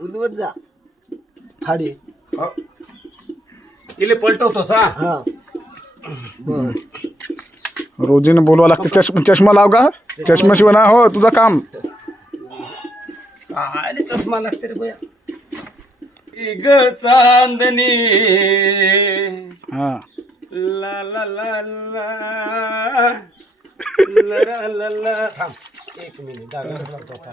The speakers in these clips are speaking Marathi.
उद्वत जा फाडी इले पलटवतोस हा हा बर रोजीने बोलवा लागते चष्मा लाव का चष्म्याशिवाय ना हो तुझं काम आले चष्मा लागते रे बया ग चांदणी हा ला ला ला ला ला ला ला थांब एक मिनिट डागा लावतो आता.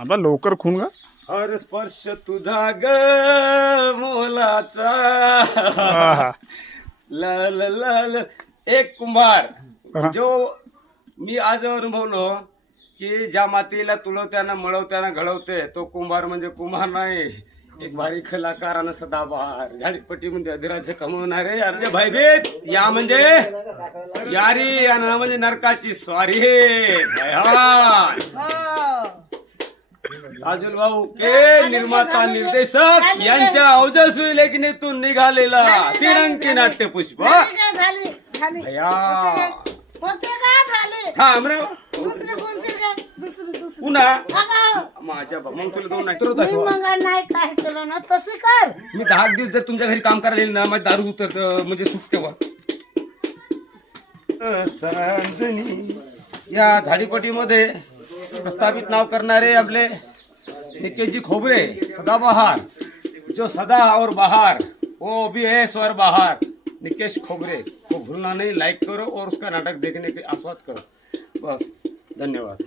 आता लवकर खून का हर स्पर्श तुझा ग मोलाचा आहा. ला ला ला ला. एक कुंभार हा. जो मी आज अनुभवलो की ज्या मातीला तुलवत्यानं मळवत्यानं घडवते तो कुंभार म्हणजे कुंभार नाही एक भारी कलाकार आणि सदाबहार झाडीपट्टीमध्ये अधिराज्य कमवणारे अर्जे भाईबीत या म्हणजे यारी आणि ना म्हणजे नरकाची स्वारी भयान राजुल भाऊ के निर्माता निर्देशक यांच्या ओजस्वी लेखणीतून निघालेला तिरंगी नाट्य पुष्प झाले भया होते का झाले थांब रे दुसरे कोणते काय दुसरे पुन्हा अगं, माझ्या मग तुला दोन नाट्य मी मग नाही काय केलं ना तसे कर मी 10 दिवस जर तुमच्या घरी काम करायला येईल ना माझी दारू उतर म्हणजे सुट तेव्हा चांदणी या झाडीपट्टीमध्ये प्रस्थापित नाव करणारे आपले निकेशजी खोबरे सदाबहार जो सदा और बहार वो भी है स्वर बहार निकेश खोबरे को भूलना नहीं लाइक करो और उसका नाटक देखने के आस्वाद करो बस धन्यवाद